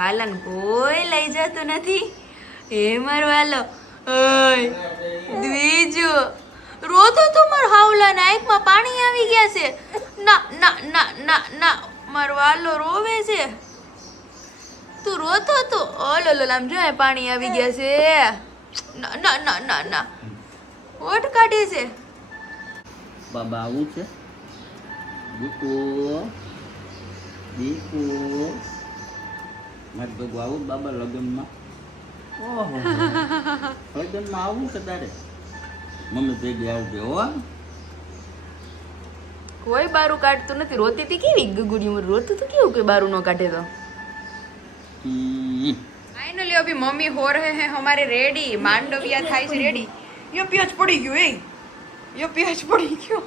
મારા વાલાને કોઈ લઈ જતું નથી. એ મારો વાલો ઓય દ્વિજો રોતો તો મારો હાવલાના આંખમાં પાણી આવી ગયા છે. ના ના ના ના ના મારો વાલો રોવે છે. તું રોતો તો ઓલો આમ જો પાણી આવી ગયા છે. ના ના ના ના ના ઓઠ કાઢે છે. બાબા આવું છે દીકુ દીકુ મારે ભેગું આવું બાબા લગ્નમાં. ઓહો લગ્નમાં આવું છે તારે મમ્મી ભેગી આવજે હો. કોઈ બારું કાઢતું નથી. રોતી હતી કેવી ગુગુડી ઉંમર રોતું તો કેવું કોઈ બારું ન કાઢે તો. फाइनली अभी मम्मी हो रहे हैं हमारे रेडी. मांडविया थाई से रेडी. ये प्याज पड़ी गयो ए ये प्याज पड़ी गयो.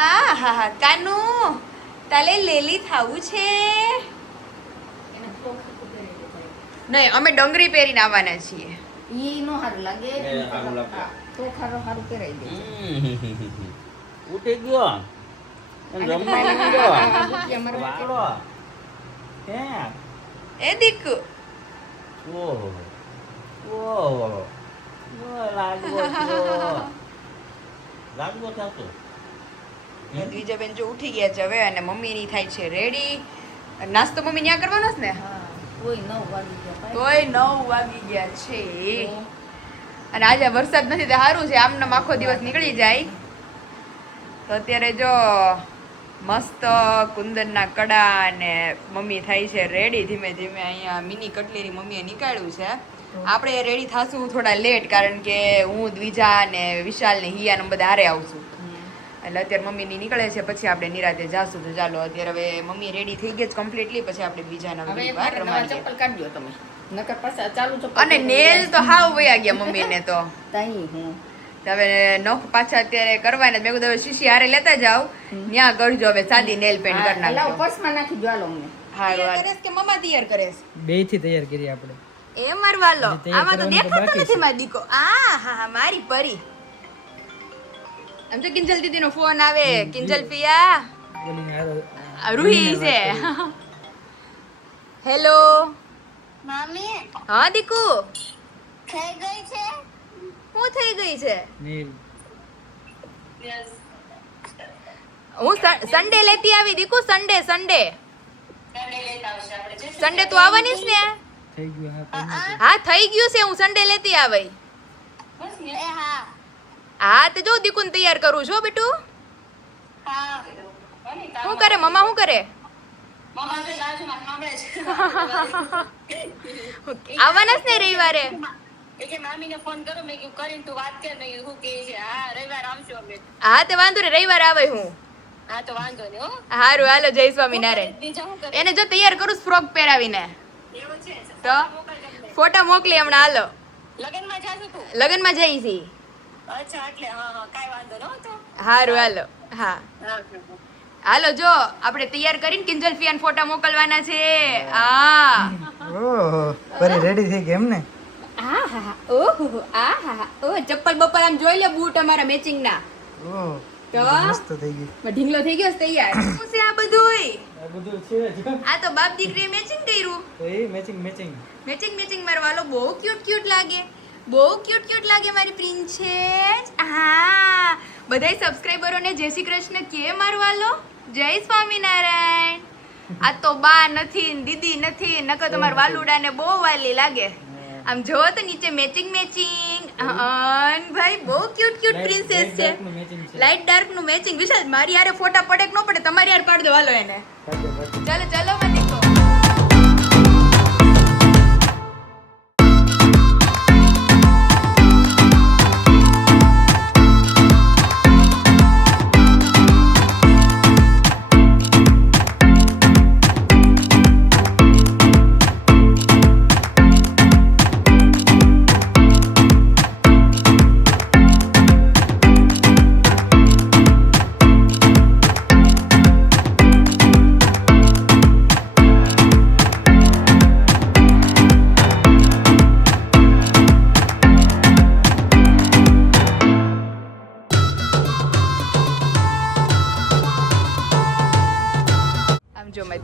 આ હા હા કાનુ તાલે લેલી થાવું છે. નહીં અમે ડંગરી પહેરીને આવવાના છીએ. ઈ નો હારું લાગે તો ખારો હારું પહેરાઈ દે. ઉઠી ગયો રમવા ગયો વાળો હે એ દીકુ ઓહો ઓહો લાગવો થતો. દ્વિજાબેન જો ઉઠી ગયા છે હવે અને મમ્મીની થાય છે રેડી. નાસ્તો મમ્મી ન્યા કરવાનો છે ને. હા કોઈ 9 વાગી ગયા તોય 9 વાગી ગયા છે. અને આજે વરસાદ નથી તો સારું છે. આમનામ આખો દિવસ નીકળી જાય. તો અત્યારે જો મસ્ત કુંદનના કડા અને મમ્મી થાય છે રેડી. ધીમે ધીમે અહીંયા મિની કટલેરી મમ્મીએ નીકાળ્યું છે. આપણે રેડી થાશું થોડા લેટ કારણ કે હું દ્વિજા ને વિશાલ ને હિયા ને બધા હારે આવશું. એટલે અત્યારે મમ્મીની નીકળે છે પછી આપણે નિરાતે જાશું. તો ચાલો અત્યારે હવે મમ્મી રેડી થઈ ગઈ છે કમ્પ્લીટલી. પછી આપણે બીજા નવી વાર રમાડીએ. ચપ્પલ કાઢજો તમે નકર પાછા ચાલુ ચપ્પલ અને નેલ તો હાવ વયા ગયા મમ્મીને તો. તાઈ હું હવે નખ પાછા અત્યારે કરવાના. મેં કીધું શીશી હારે લેતા જાવ ત્યાં કરજો. હવે સાદી નેલ પેન્ટ કરી લાવ નાખજો. પર્સમાં નાખી દો હાલો અમને. હારું કરેસ કે મમ્મા તૈયાર કરેસ? બે થી તૈયાર કરી આપણે. એ મારવાલો તૈયાર આમાં તો કરવાનું તો દેખાતો બાકી નથી મારી દીકો. આ હા હા મારી પરી. આમ તો કિંજલ દીદી નો ફોન આવે. કિંજલ પિયા બોલીને હારો રૂહી છે. હેલો મમ્મી હા દીકુ થઈ ગઈ છે. શું થઈ ગઈ છે? નીલ હું સન્ડે લેતી આવી દીકુ. સન્ડે સન્ડે સન્ડે તું આવવાની છે ને? થઈ ગયું. હા કઈ હા થઈ ગયું છે. હું સન્ડે લેતી આવી. એ હા હા તો જો દીકુ ને તૈયાર કરું છું બેટુ. હા શું કરે મમ્મા? શું કરે? મમ્મા તો બાજુમાં સાંભળે છે. આવવાના જ ને રવિવારે? એ કે મામીને ફોન કરો. મેં કીધું કરીને તું વાત કર. નહીં શું કહે છે. હા રવિવાર આવશું અમે. હા તે વાંધો ને રવિવારે આવે હું. હા તો વાંધો નહીં હો. હારું હાલો જય સ્વામિનારાયણ. બીજા શું કરે એને જો તૈયાર કરું ફ્રોક પહેરાવીને એવું છે. તો ફોટા મોકલી હમણાં. હાલો લગનમાં જાશું તું? લગનમાં જઈ છી. અચ્છા એટલે હા હા કાંઈ વાંધો ન તો. હારું હાલો. હા હા હાલો જો આપણે તૈયાર કરીને કિંજલ ફિયાન ફોટા મોકલવાના છે. હા ઓહો પરી રેડી થઈ ગઈ એમ ને. આ હા હા ઓહો આ હા હા ઓ ચપ્પલ બપ્પલ આમ જોઈ લે. બૂટ અમારા મેચિંગ ના. ઓહ તો મસ્ત થઈ ગઈ. ઢીંગલો થઈ ગયો છે તૈયાર. શું છે આ બધું? આ બધું છે જો આ તો બાપ દીકરીએ મેચિંગ કર્યું. તો એ મેચિંગ મેચિંગ મેચિંગ મેચિંગ મારવાલો બહુ ક્યુટ ક્યુટ લાગે. બહુ ક્યુટ ક્યુટ લાગે મારી પ્રિન્સેસ. હા બધાય સબસ્ક્રાઇબરોને જય શ્રી કૃષ્ણ કે મારવાલો. જય સ્વામિનારાયણ. આ તો બા નથી ને દીદી નથી. નકર તમારા વાલુડાને બહુ વાલી લાગે. આમ જો તો નીચે મેચિંગ મેચિંગ. ભાઈ બહુ ક્યુટ ક્યુટ પ્રિન્સેસ છે. લાઈટ ડાર્ક નું મેચિંગ. વિશાલ મારી યાર ફોટા પડે કે ન પડે તમારી યાર પાડ દો હાલો એને. ચાલો ચાલો મને દેખો.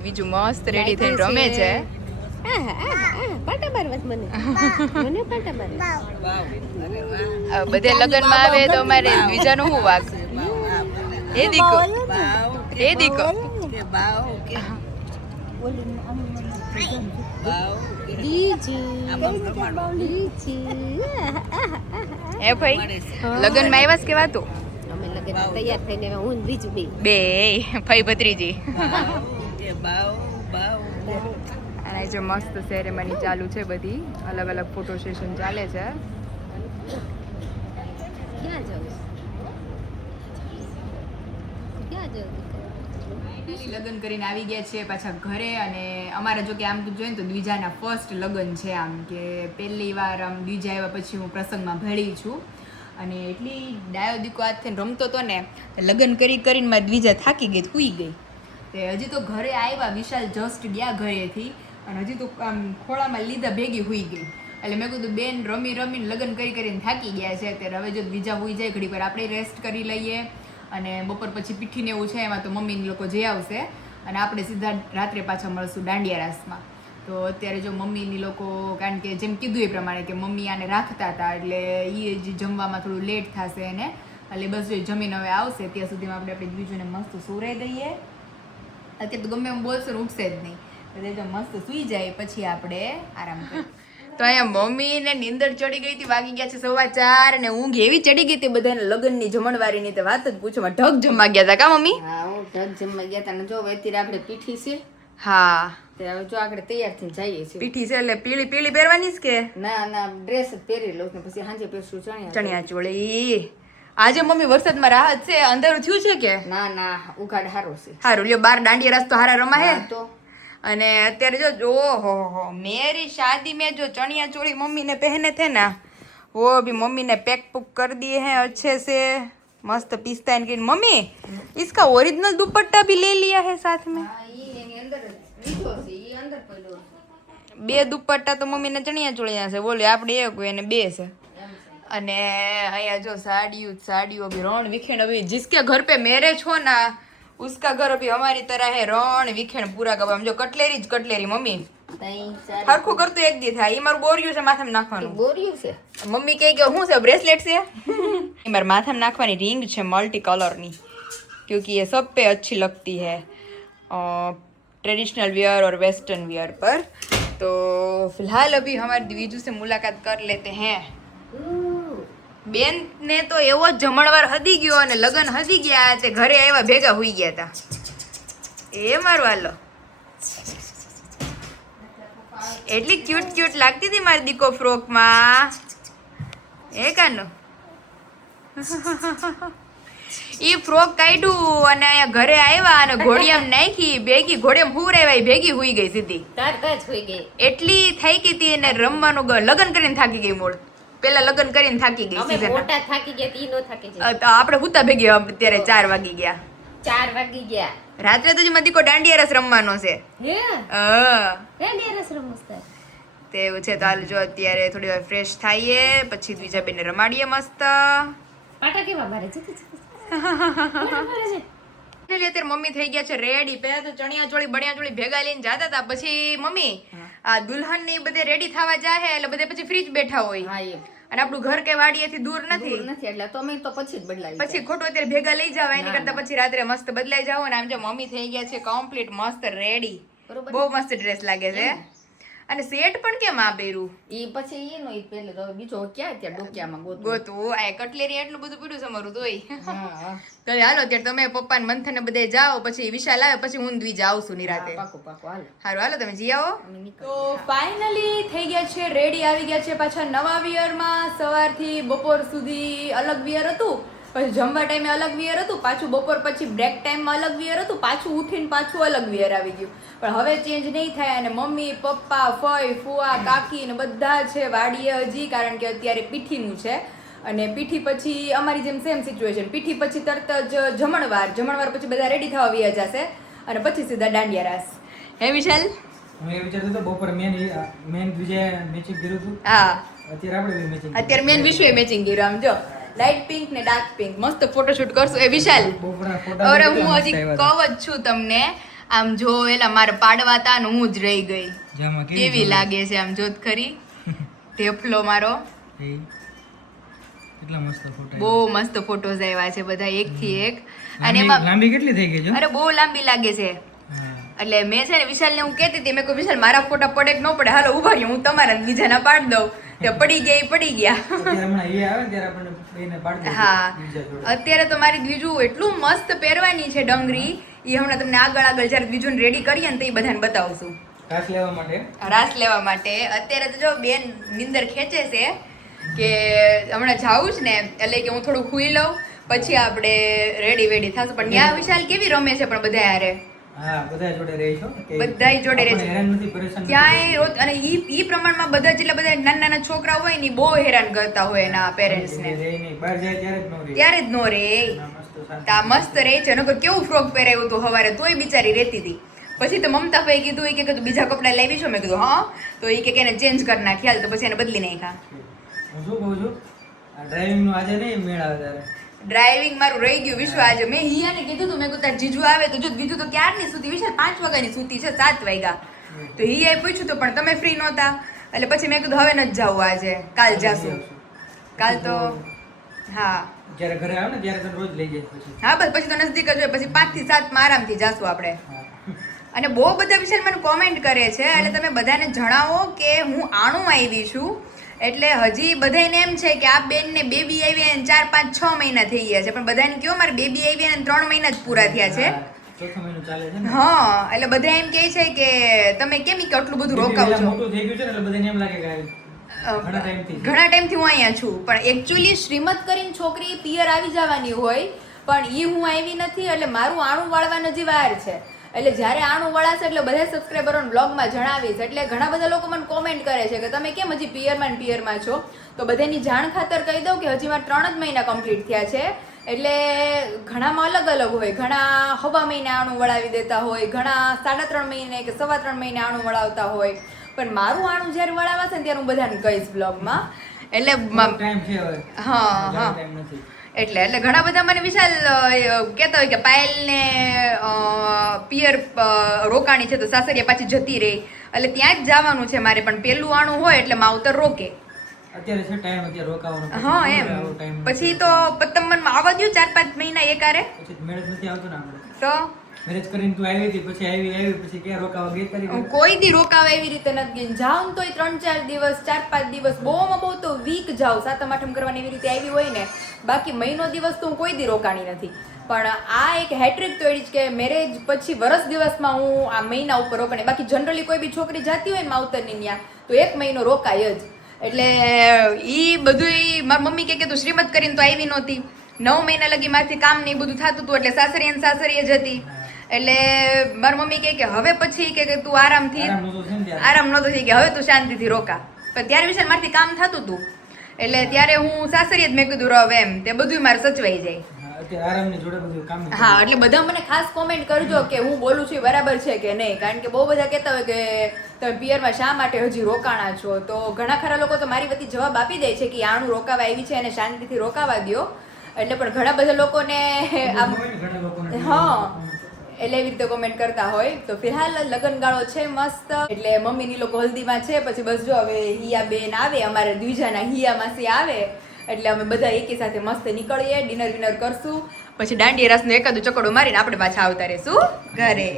બીજુ મસ્ત રેડી થઈને રમે છે પાટા મારવા મને મને પાટા મારવા બધે લગ્નમાં આવે તો અમારે બીજાનો શું વાક એ દીકો એ દીકો એ ભાઈ લગ્નમાં આવ્યા છે કે વાતો અમે લગન તૈયાર થઈને હું બીજું બે ભાઈ ભત્રીજી અને જો મસ્ત સેરેમની ચાલુ છે બધી અલગ અલગ ફોટો સેશન ચાલે છે ક્યાં જવું ક્યાં જવું લગ્ન કરીને આવી ગયા છે પાછા ઘરે અને અમારે જો કે આમ તો જોઈએ ને તો દ્વિજાના ફર્સ્ટ લગ્ન છે આમ કે પહેલી વાર આમ દ્વિજા આવ્યા પછી હું પ્રસંગમાં ભળી છું અને એટલી ડાયો દીકો હાથ થઈને રમતો હતો ને લગ્ન કરીને મારી દ્વિજા થાકી ગઈ સૂઈ ગઈ તે હજી તો ઘરે આવ્યા વિશાલ જસ્ટ ગયા ઘરેથી અને હજી તો આમ ખોળામાં લીધા ભેગી સૂઈ ગઈ એટલે મેં કીધું બેન રમીને લગ્ન કરીને થાકી ગયા છે ત્યારે હવે જો દ્વિજા સૂઈ જાય ઘડી પર આપણે રેસ્ટ કરી લઈએ અને બપોર પછી પીઠીને એવું છે એમાં તો મમ્મીને લોકો જઈ આવશે અને આપણે સીધા રાત્રે પાછા મળશું દાંડિયા રાસમાં તો અત્યારે જો મમ્મીની લોકો કારણ કે જેમ કીધું એ પ્રમાણે કે મમ્મી આને રાખતા હતા એટલે એ જ જમવામાં થોડું લેટ થશે એને એટલે બસ જો જમીન હવે આવશે ત્યાં સુધીમાં આપણે બીજુને મસ્ત સુરાઈ દઈએ અત્યારે તો ગમે એમ બોલશે ને ઉઠશે જ નહીં એટલે જો મસ્ત સૂઈ જાય પછી આપણે આરામ કરીએ તો અહીંયા મમ્મીને નીંદર ચડી ગઈ હતી વાગી ગયા છે 4:15 અને ઊંઘ એવી ચડી ગઈ હતી બધાને લગ્નની જમણવારીની તો વાત જ પૂછો ઢગ જમવા ગયા હતા કા મમ્મી હા હું ઢગ જમવા ગયા હતા ને જો અત્યારે આપણે પીઠી છે હા તે હવે જો આપણે તૈયાર થઈને જઈએ છીએ પીઠી છે એટલે પીળી પહેરવાની જ કે ના ડ્રેસ જ પહેરી લઉં ને પછી સાંજે પહેરશું ચણિયા ચોળી આજે મમ્મી વરસાદમાં રાહત છે અંધારું થયું છે કે ના ઉઘાડ હારો છે સારું લ્યો બાર દાંડિયા રાસ તો હારા રમા હે તો અને અત્યારે જો ઓહો મેરી શાदी में जो चनिया चोली मम्मी ने पहने थे ना वो अभी मम्मी ने पैक पुक कर दिए हैं अच्छे से मस्त पीसता है मम्मी इसका ओरिजिनल दुपट्टा भी ले लिया है साथ में હા ઈ એની અંદર લીધો છે ઈ અંદર પડ્યો બે દુપટ્ટા તો મમ્મી ને ચણિયા ચોળિયા છે બોલે આપણે એક હોય અને બે છે અને અહીંયા જો साड़ियों अभी रण विखेण अभी जिसके घर पे मैरिज हो ना उसका घर अभी हमारी तरह है रण विखेण पूरा कब जो कटलेरी જ कटलेरी मम्मी તઈ સારી હરખું કરતું એક દી થાય ઈ મારું બોર્યું છે માથામાં નાખવાનું બોર્યું છે મમ્મી કહે કે શું છે બ્રેસલેટ છે ઈ મારા માથામાં નાખવાની રિંગ છે મલ્ટી કલરની क्योंकि ये सब पे अच्छी लगती है ट्रेडिशनल वियर और वेस्टर्न वियर पर तो फिलहाल अभी हमारे द्विजू से मुलाकात कर लेते हैं બેન ને તો એવો જમણવાર હદી ગયો અને લગન હદી ગયા તે ઘરે આવ્યા ભેગા હોઈ ગયા હતા એ મારો વાલો એટલી ક્યુટ લાગતી હતી મારી દીકો ફ્રોકમાં એ કાનો ઈ ફ્રોક કાઢ્યું અને અહીંયા ઘરે આવ્યા અને ઘોડિયામાં નાખી ભેગી ઘોડિયામાં હુરાવ્યા ભેગી હુઈ ગઈ સીધી તાર હોઈ ગઈ એટલી થઈ ગઈ હતી અને રમવાનું લગન કરીને થાકી ગઈ મૂળ પેલા લગન કરીને થાકી ગઈ અમે season માં. મોટા થાકી ગયા તી નો થાકી જાય તો આપણે હુતા ભેગી અત્યારે 4 વાગી ગયા 4 વાગી ગયા રાત્રે તો જ દીકો દાંડિયા રસ રમવાનો છે હે હા હે ડેરસ રમસ્તા તે એવું છે તો હાલ જો અત્યારે થોડી વાર ફ્રેશ થઈએ પછી બીજા બેને રમાડીએ મસ્ત પાટા કેવા મારે છે અત્યારે મમ્મી થઈ ગયા છે રેડી પહેલા તો ચણિયા ચોળી બણિયા ચોળી ભેગા લઈને જતા હતા પછી મમ્મી આ દુલ્હન ની બધે રેડી થવા જાય એટલે બધે પછી ફ્રીજ બેઠા હોય હા એ અને આપણું ઘર કે વાડીએથી દૂર નથી નથી એટલે તો અમે તો પછી જ બદલાવી પછી ખોટું અત્યારે ભેગા લઈ જાવ એની કરતા પછી રાત્રે મસ્ત બદલાઈ જાવ અને આમ જો મમ્મી થઈ ગયા છે કમ્પ્લીટ મસ્ત રેડી બરોબર. બહુ મસ્ત ડ્રેસ લાગે છે અને સેટ પણ કેમ આ પહેર્યું ઈ પછી એનો ઈ પહેલે તો બીજો ક્યાં ત્યાં ડોક્યામાં ગોતું ગોતું આ કટલેરી એટલું બધું પીડ્યું છે અમારું તોય હા તો હાલો અત્યારે તમે પપ્પા ને મંથન ને બધે જાઓ પછી વિશાલ આવે પછી હું દ્વિજા આવશું નિરાતે પાકો હાલો સારું હાલો તમે જી આવો અમે નીકળ તો ફાઇનલી થઈ ગયા છે રેડી આવી ગયા છે પાછા નવા વિયરમાં સવારથી બપોર સુધી અલગ વિયર હતું પછી જમવા ટાઈમે અલગ વિયર હતું પાછું બપોર પછી બ્રેક ટાઈમમાં અલગ વિયર હતું પાછું ઉઠીને પાછું અલગ વિયર આવી ગયું પણ હવે ચેન્જ નહીં થાય અને મમ્મી પપ્પા ફઈ ફુવા કાકી ને બધા છે વાડીએ હજી કારણ કે અત્યારે પીઠીનું છે અને પીઠી પછી અમારી જેમ સેમ સિચ્યુએશન પીઠી પછી તરત જ જમણવાર પછી બધા રેડી થવા વ્યા જશે અને પછી સીધા દાંડિયા રાસ હે વિશાલ હું એ વિચારતો હતો બપોર મેન બીજે મેચિંગ કર્યું હતું હા અત્યારે આપણે મેચિંગ અત્યારે મેન વિશ્વે મેચિંગ કર્યું આમ જો લાઇટ પિંક ને ડાર્ક પિંક મસ્ત ફોટોશૂટ કરશું એ વિશાલ બપોરના ફોટા અરે હું હજી કહું જ છું તમને આમ જો એલા મારે પાડવા તા ને હું જ રહી ગઈ. જામાં કેવી લાગે છે આમ જોત ખરી. ઢેફલો મારો. એ કેટલા મસ્ત ફોટા બહુ મસ્ત ફોટોઝ આવ્યા છે બધા એક થી એક. અને લાંબી એમાં લાંબી કેટલી થઈ ગઈ છે અરે બહુ લાંબી લાગે છે. હા એટલે મેં છે ને વિશાલને હું કહેતી હતી, મેં કહ્યું વિશાલ મારા ફોટા પડે કે ન પડે, હાલો ઉભા રહ્યો હું તમારા ને બીજાના પાડી દઉં. તે પડી ગયા ઈ પડી ગયા. અત્યારે હમણાં એ આવે ને ત્યારે આપણને બેયને પાડી દઈએ હા બીજા જોડે. અત્યારે તો મારી બીજું એટલું મસ્ત પહેરવાની છે ડંગરી, એ હમણાં તમને આગળ જ્યારે બીજું રેડી કરીએ ને તો એ બધાને બતાવશું ઘાસ લેવા માટે રાસ લેવા માટે. અત્યારે તો જો બેન નિંદર ખેંચે છે કે હમણાં જાવું જ ને, એટલે કે હું થોડું ખુઈ લઉં પછી આપણે રેડી વેડી થશું. પણ ત્યાં વિશાલ કેવી રમે છે પણ બધા હારે, હા બધા જોડે રહી છો કે બધાય જોડે રહે છે. આપણને હેરાન નથી પરેશાન નથી ત્યાં અને ઈ પ્રમાણમાં બધા જેટલા બધા નાના નાના છોકરા હોય ને ઈ બહુ હેરાન કરતા હોય એના પેરેન્ટ્સ ને, રહી નહીં. બહાર જાય ત્યારે જ ન રહી. ત્યારે જ નો રે. ના, મસ્ત શાંતિ. તા મસ્ત રહે છે. નકર કેવું ફ્રોક પહેરાવ્યું હતું હવારે તોય બિચારી રહેતી હતી. પછી તો મમતા ભાઈ કીધું ઈ કે તું બીજા કપડાં લાવી છો? મેં કીધું હા. તો ઈ કે એને ચેન્જ કરી નાખ્યા, તો પછી એને બદલી નાખ્યા. હું શું કહું છું આ ડ્રાઇવિંગ નું આજે નહીં મેળ આવે તારે ડ્રાઇવિંગ મારું રહી ગયું વિશ્વ આજે. મેં હિયાને કીધું તું, મેં કીધું તાર જીજુ આવે તો જો બીજું તો ક્યારની સૂતી વિશાલ 5 વાગ્યાની સૂતી છે, 7 વાગ્યા. તો હિયાએ પૂછ્યું તો પણ તમે ફ્રી નહોતા, એટલે પછી મેં કીધું હવે નથી જવું આજે, કાલ જાશું. કાલ તો હા જ્યારે ઘરે આવે ને ત્યારે તને રોજ લઈ જાય પછી હા બસ પછી તો નજદીક જ હોય, પછી 5 થી 7 માં આરામથી જાશું આપણે. હા. અને બહુ બધા વિશે મને કોમેન્ટ કરે છે, એટલે તમે બધાને જણાવો કે હું આણું આવી છું. એટલે હજી બધાને એમ છે કે આ બેનને બેબી આવી અને 4, 5, 6 મહિના થઈ ગયા છે, પણ બધાને કયો મારે બેબી આવી અને 3 મહિના જ પૂરા થયા છે. હા, ચોથો મહિનો ચાલે છે ને હા એટલે બધા એમ કહે છે કે તમે કેમ ઈ આટલું બધું બેબી રોકાવ વહેલા છો. મોટું થઈ ગયું છે ને એટલે બધાને એમ લાગે કે ઘણા ટાઈમથી ઘણા ટાઈમથી હું અહીંયા છું, પણ એકચ્યુઅલી શ્રીમત કરીને છોકરી પિયર આવી જવાની હોય, પણ ઈ હું આવી નથી. એટલે મારું આણું વાળવાનો હજી વાર છે. એટલે જ્યારે આણું વળાશે એટલે બધા સબસ્ક્રાઈબરોને બ્લોગમાં જણાવીશ. એટલે ઘણા બધા લોકો મને કોમેન્ટ કરે છે કે તમે કેમ હજી પિયરમાં છો. તો બધાની જાણ ખાતર કહી દઉં કે હજી મારા 3 જ મહિના કમ્પ્લીટ થયા છે. એટલે ઘણામાં અલગ અલગ હોય, ઘણા હવા મહિને આણું વળાવી દેતા હોય, ઘણા 3.5 મહિને કે 3.25 મહિને આણું વળાવતા હોય. પણ મારું આણું જ્યારે વળાવાશે ને ત્યારે હું બધાને કહીશ બ્લોગમાં. એટલે ટાઈમ છે હવે હા હા ટાઈમ નથી એટલે ઘણા બધા મને વિશાલ કહેતા હોય કે પાયલને પિયર રોકાણી છે તો સાસરિયા પાછી જતી રહી, એટલે ત્યાં જ જવાનું છે મારે. પણ પેલું આણું હોય એટલે માવતર રોકે. અત્યારે છે ટાઈમ અત્યારે રોકાવાનો હા એમ ટાઈમ પછી તો પતંગમાં આવવા દઉં 4-5 મહિના એકારે પછી મેરેજ નથી આવતો ને આપણે તો મેરેજ કરીને તું આવી હતી પછી આવી પછી ક્યાં રોકાવા ગઈ તારી હું કોઈ દી રોકાવા એવી રીતે નથી ગઈ. જાઉં તોય 3-4 દિવસ 4-5 દિવસ, બહુમાં બહુ તો વીક જાઉં. 7મ 8મ કરવાની એવી રીતે આવી હોય ને, બાકી મહિનો દિવસ તો હું કોઈ દી રોકાણી નથી. પણ આ એક હેટ્રિક તો એવી જ કે મેરેજ પછી વરસ દિવસમાં હું આ મહિના ઉપર રોકાણી. બાકી જનરલી કોઈ બી છોકરી જાતી હોય ને માવતરની ન્યા તો 1 મહિનો રોકાય જ. એટલે ઈ બધું મારી મમ્મી કે તું શ્રીમત કરીને તો આવી નહોતી, 9 મહિના લગી મારથી કામ ને એ બધું થતું હતું, એટલે સાસરીએ જતી. એટલે મારી મમ્મી કે હવે પછી કે તું આરામથી આરામ નહોતો થઈ ગયા, હવે તું શાંતિથી રોકા. પણ ત્યારે વિશે મારથી કામ થતું હતું, એટલે ત્યારે હું સાસરીએ જ મેં કીધું રવ એમ, તે બધું મારે સચવાઈ જાય. અત્યારે આરામની જોડે બધું કામ હા એટલે બધા મને ખાસ કોમેન્ટ કરજો કે હું બોલું છું એ બરાબર છે કે નહીં, કારણ કે બહુ બધા કહેતા હોય કે તમે પિયરમાં શા માટે હજી રોકાણા છો. તો ઘણા ખરા લોકો તો મારી વતી જવાબ આપી દે છે કે આણું રોકાવા આવી છે અને શાંતિથી રોકાવા દો. એટલે પણ ઘણા બધા લોકોને આમ હા એટલે એવી રીતે કોમેન્ટ કરતા હોય. તો ફિલહાલ લગ્નગાળો છે મસ્ત. એટલે મમ્મીની લોકો હલ્દીમાં છે, પછી બસ જો હવે હિયા બેન આવે, અમારે દ્વિજાના હિયા માસી આવે, એટલે અમે બધા એકી સાથે મસ્ત નીકળીએ, ડિનર વિનર કરશું, પછી દાંડિયા રસનો એકાદું ચકોડો મારીને આપણે પાછા આવતા રહેશું ઘરે.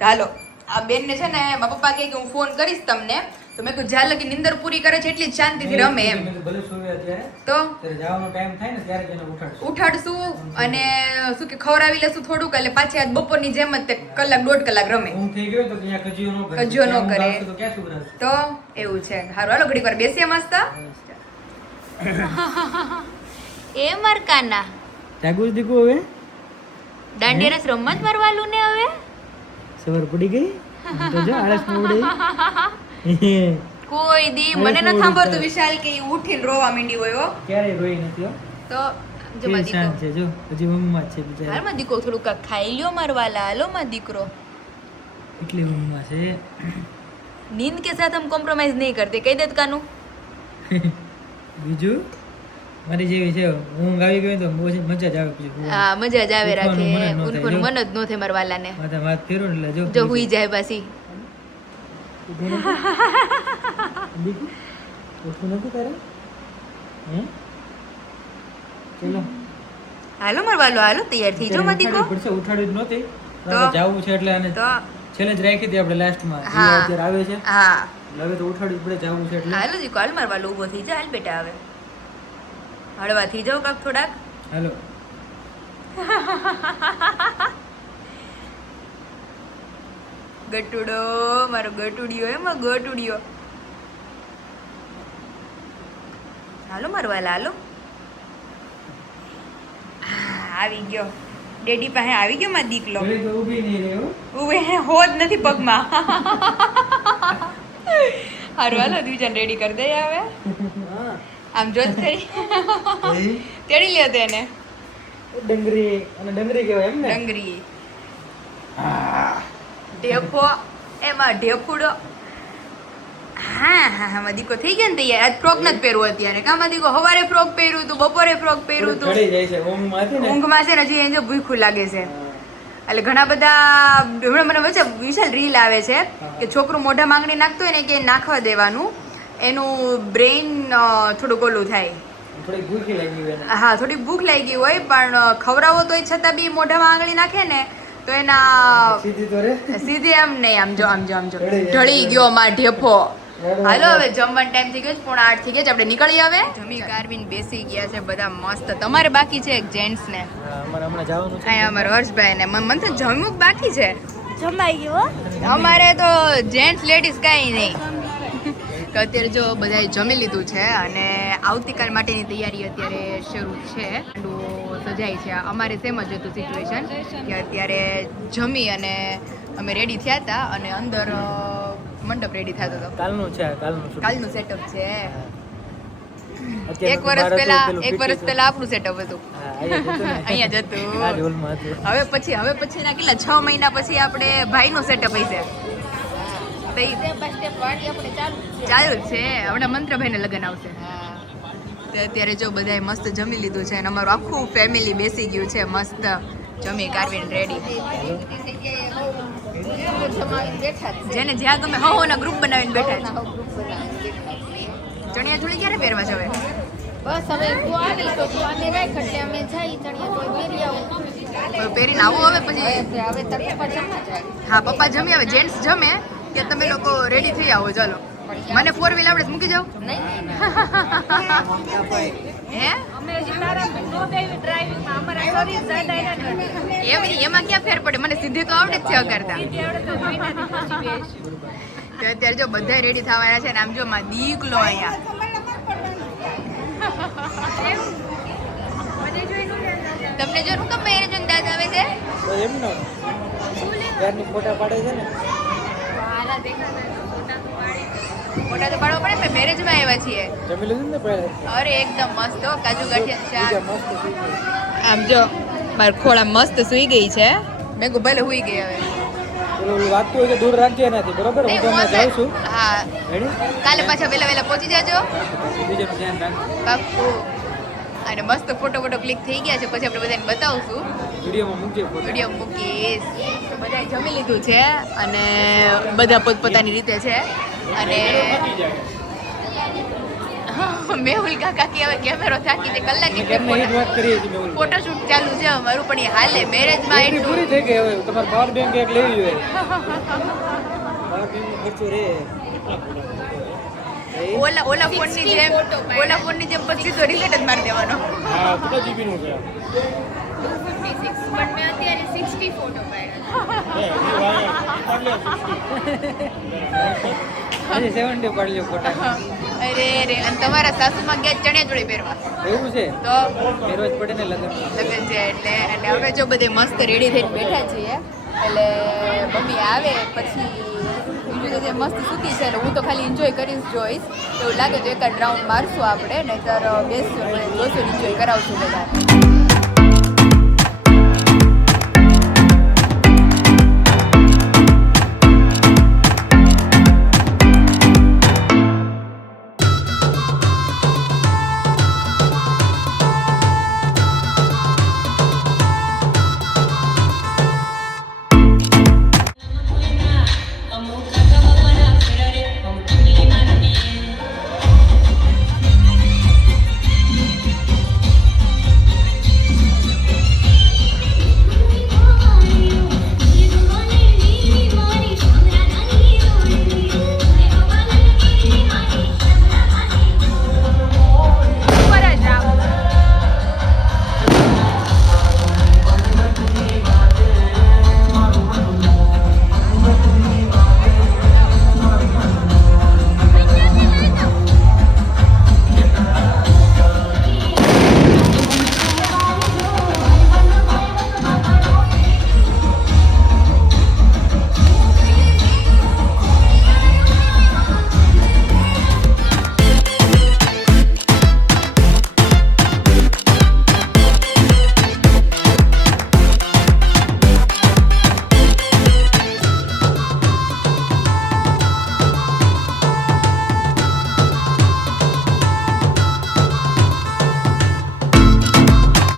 તો હાલો આ બેનને છે ને મારા પપ્પા કહે કે હું ફોન કરીશ તમને, તો મેં કહ્યું જ્યાં લગી નિંદર પૂરી કરે છે એટલી જ શાંતિથી રમે એમ. ભલે સોવે અત્યારે તો ત્યારે જવાનો ટાઈમ થાય ને ત્યારે જ એને ઉઠાડશું. ઉઠાડશું અને શું કે ખવડાવી લેશું થોડુંક, એટલે પાછી આજ બપોરની જેમ જ તે 1-1.5 કલાક રમે. ઊંઘ થઈ ગયો તો ત્યાં કજિયો ન કરે. કજિયો ન ત્યાં ઊંઘ કરે. આવશે તો ક્યાં સુવડાવશે? તો એવું છે. હારું હાલો ઘડીક વાર બેસીએ મસ્ત. એ મરકાના જાગું જ દીકું હવે દાંડિયા રસ રમત મારવાલું ને હવે સવાર પડી ગઈ તો જો આળસ ન ઉડે. કોઈ દી મને ન સાંભળતું વિશાલ કે ઈ ઉઠીને રોવા માંડી હોય હો. ક્યારેય રોઈ નથી હો. તો જો કેવી માં શાંત દીકરો છે જો હજી ઊંઘમાં જ છે બિચારી. હાલ માં દીકરો થોડુંક કાંઈક ખાઈ લ્યો મારવાલા. હાલો માં દીકરો એટલી ઊંઘમાં છે. नींद के साथ हम कॉम्प्रोमाइज नहीं करते, कह देत कानू. બીજું મારી જેવી છે ઊંઘ આવી ગઈ તો પછી મજા જ આવે પછી હા મજા જ આવે રાખે ઉઠવાનું મન જ ન થાય. ઉઠવાનું મન જ ન થાય મારા વાલાને માથા હાથ ફેરવો ને એટલે જો હુઈ જાય પાછી દીકુ ઉઠવું નથી તારે હે ચલો હાલો મારો વાલો હાલો તૈયાર થઈ જાઓ મારી દીકો પડશે ઉઠાડ્યું જ નહોતી તો? જાવું છે એટલે આને તો છેલ્લે જ રાખી હતી આપણે લાસ્ટમાં હા. અત્યારે આવે છે હા એટલે હવે તો ઉઠાડવું જ પડે જાવું છે એટલે હાલો દીકો હાલ મારો વાલો ઊભો થઈ જા હાલ બેટા હવે હળવા થઈ જાઓ કાક થોડાક હાલો ગટુડો મારો ગટુડિયો એમાં ગટુડિયો હાલો મારો વાલા હાલો આવી ગયો ડેડી પાસે આવી ગયો મારો દીકલો ઘરે તો ઊભી નહીં રહ્યો ઉભે હોદ નથી પગમાં હારું હાલો દ્વિજન રેડી કરી દઈએ હવે આમ જો જ ખરી તેડી લ્યો તેને ડંગરી અને ડંગરી કહેવાય એમ ને ડંગરી ઢેફો એમાં ઢેફુડો હા હા હા મદીકો થઈ ગયા ને તૈયાર આજ ફ્રોક નથી પહેરવું અત્યારે કા મદીકો સવારે ફ્રોક પહેર્યું તું બપોરે ફ્રોક પહેર્યું તું ચડી જાય છે ઊંઘમાં હતી ને ઊંઘમાં છે ને હજી એને જો ભૂખ્યું લાગે છે એટલે ઘણા બધા હમણાં મને વચ્ચે વિશાલ રીલ આવે છે કે છોકરું મોઢા માંગણી નાખતું હોય ને કે નાખવા દેવાનું એનું બ્રેઇન થોડુંક ઓલું થાય થોડી ભૂખી લાગી હોય એને. હા થોડી ભૂખ લાગી હોય પણ ખવડાવો તોય છતાં બી મોઢામાં આંગળી નાખે ને તો એના સીધી તો રે સીધી એમ નહીં આમ જો ઢળી ગયો માં ઢેફો હાલો હવે જમવાનો ટાઈમ થઈ ગયો છે 7:30 થઈ ગયા છે આપણે નીકળી હવે જમી કારવીને બેસી ગયા છે બધા મસ્ત તમારે બાકી છે એક જેન્ટ્સ ને હા, અમારે હમણાં જવાનું છે અહીંયા અમારે હર્ષભાઈ ને મને તો જમવું બાકી છે જમાઈ ગયો અમારે તો જેન્ટ્સ લેડીઝ કાંઈ નહીં તો અત્યારે જો બધાએ જમી લીધું છે અને આવતીકાલ માટેની તૈયારી અત્યારે શરૂ છે સજાય છે અમારે સેમ જ હતું સિચ્યુએશન કે અત્યારે જમી અને અમે રેડી થયા હતા અને અંદર મંડપ રેડી થતો હતો કાલનું છે કાલનું shooting. કાલનું સેટઅપ છે અત્યારે એક વર્ષ બહાર હતું, પહેલા પેલું એક વર્ષ PT પહેલા આપણું સેટઅપ હતું હા, અહીંયા જ હતું ને. અહીંયા જ હતું. આ જ હોલમાં હતું. હવે પછીના કેટલા 6 મહિના પછી આપણે ભાઈનું સેટઅપ હશે તો ઈ સ્ટેપ બાય સ્ટેપ વાળી આપણે ચાલુ જ છે. ચાલુ જ છે હમણાં મંત્રભાઈને લગ્ન આવશે તો અત્યારે જો બધાએ મસ્ત જમી લીધું છે અને અમારું આખું ફેમિલી બેસી ગયું છે મસ્ત જમી કારવીને રેડી બધી જગ્યાએ બહુ જમાવીને બેઠા જ છે. જેને જ્યાં ગમે હોના ગ્રુપ બનાવીને બેઠા છે નાના ગ્રુપ બનાવીને બેઠા છીએ. ચણિયા ચોળી ક્યારે પહેરવા છે હવે બસ હવે તું આવી તો તું આને રાખ એટલે અમે જઈ ચણિયા ચોળી પહેરી આવું હવે પહેરીને આવો હવે પછી હવે તાર પપ્પા જમવા જાય હા પપ્પા જમી આવે જેન્ટ્સ જમે કે તમે લોકો રેડી થઈ આવો ચાલો મને 4 વ્હીલ આપણે મૂકી જાઓ નહીં હે અમે હજી તારા નો બેવી ડ્રાઇવિંગમાં અમારા શરીર જાડા એમાં ક્યાં ફેર પડે મને સીધી તો આવડે જ છે અગરતા તો અત્યારે જો બધા રેડી થવાના છે ને આમ જો માં દીકલો અહીંયા તમને જો શું કમ મેરેજ અંદાજ આવે છે તો એમ ને ત્યારની ફોટા પાડે છે ને ફોટા તો પાડવા પડે પણ મેરેજમાં આવ્યા છીએ જમી લીધું ને પહેલા અરે એકદમ મસ્ત હો, કાજુ ગાંઠિયા બીજા શાક મસ્ત થઈ ગયા. આમ જો મારી ખોળા મસ્ત સૂઈ ગઈ છે મેં કહું ભલે સૂઈ ગઈ હવે પેલું ઓલું વાગતું હોય તો દૂર રાખજે એનાથી બરોબર હું નહીં, તમને હું જાઉં છું હા રેડી કાલે પાછા વહેલા પહોંચી જાજો બીજાનું ધ્યાન રાખજો પાક્કું અને મસ્ત ફોટો ક્લિક થઈ ગયા છે પછી આપણે બધાને બતાવશું વિડીયોમાં મૂકજે ફોટો વિડીયો મૂકીશ તો બધાએ જમી લીધું છે અને બધા પોતપોતાની રીતે છે અને મેહુલ કાકા કે હવે કેમેરો થાકી છે કલાક કેમને ઈ જ વાત કરીએ છીએ મેં ફોટોશૂટ ચાલુ છે અમારું પણ એ હાલે મેરેજમાં બેટરી એટલું પૂરી થઈ ગઈ હવે તમારે પાવર બેંક એક લેવી જોઈએ પાવર બેંક નો ખર્ચો રે ઓલા ફોનની જેમ પછી તો રિલેટ જ મારી દેવાનો હા કેટલા જીબી નું છે 256 પણ મેં અત્યારે 60 ફોટો પાડ્યા આજે 70 પાડી લ્યો ફોટા અરે રે અને તમારા સાસુમાં ગયા ચણિયા ચોળી પહેરવા એવું છે તો પહેરવા જ પડે ને લગન લગ્ન છે એટલે હવે જો બધે મસ્ત રેડી થઈને બેઠા છીએ એટલે મમ્મી આવે પછી બીજું તો જે મસ્ત સૂકી છે એટલે હું તો ખાલી એન્જોય કરીશ જોઈશ એવું લાગે તો એકાદ રાઉન્ડ મારશું આપણે નહીંતર બેસશું જોઈશું એન્જોય કરાવશું બધા